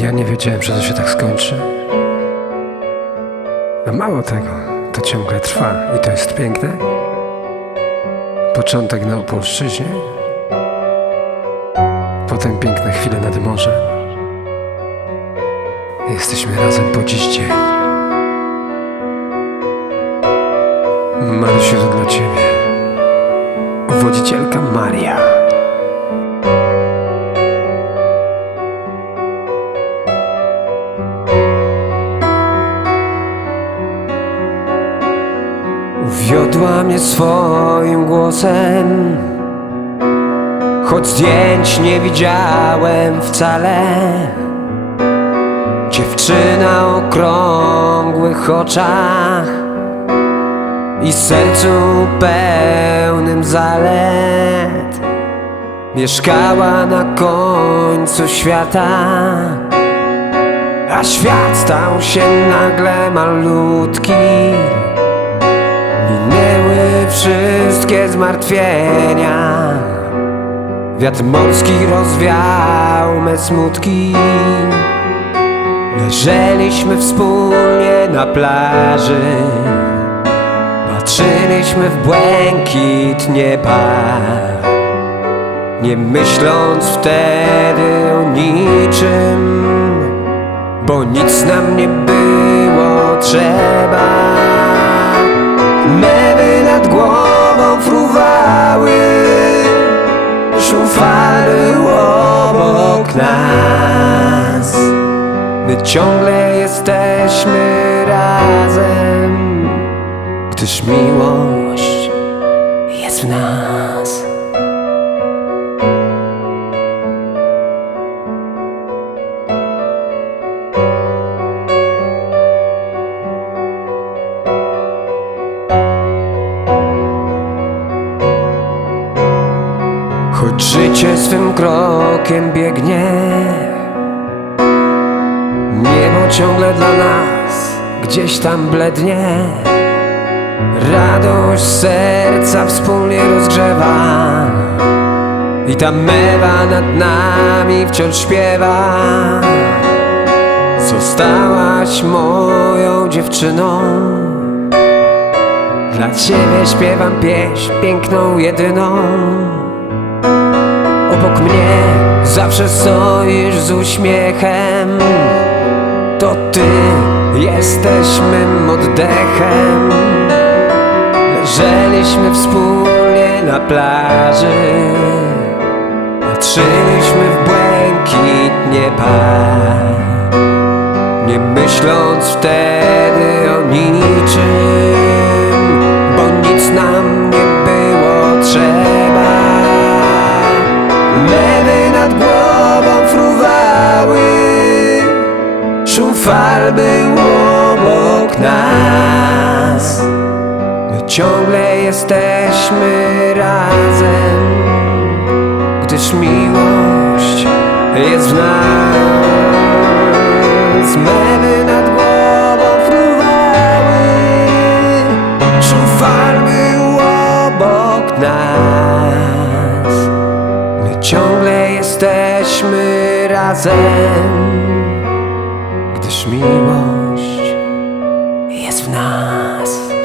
Ja nie wiedziałem, że to się tak skończy. A mało tego, to ciągle trwa i to jest piękne. Początek na Opolszczyźnie, potem piękne chwile nad morzem. Jesteśmy razem po dziś dzień. Marysiu, to dla Ciebie. Wodzicielka Maria. Mnie swoim głosem. Choć zdjęć nie widziałem wcale. Dziewczyna o krągłych oczach I sercu pełnym zalet. Mieszkała na końcu świata A świat stał się nagle malutki wszystkie zmartwienia. Wiatr morski rozwiał me smutki. Leżeliśmy wspólnie na plaży. Patrzyliśmy w błękit nieba. Nie myśląc wtedy o niczym Bo nic nam nie było trzeba nas My ciągle jesteśmy razem Gdyż miłość jest w nas Choć życie swym krokiem biegnie Niebo ciągle dla nas gdzieś tam blednie. Radość serca wspólnie rozgrzewa I ta mewa nad nami wciąż śpiewa. Zostałaś moją dziewczyną. Dla ciebie śpiewam pieśń piękną jedyną Obok mnie. Zawsze stoisz z uśmiechem. To ty jesteś mym oddechem. Leżeliśmy wspólnie na plaży. Patrzyliśmy w błękit nieba Nie myśląc wtedy ciągle jesteśmy razem Gdyż miłość jest w nas. Mewy nad głową fruwały Szum fal był obok nas. My ciągle jesteśmy razem Gdyż miłość jest w nas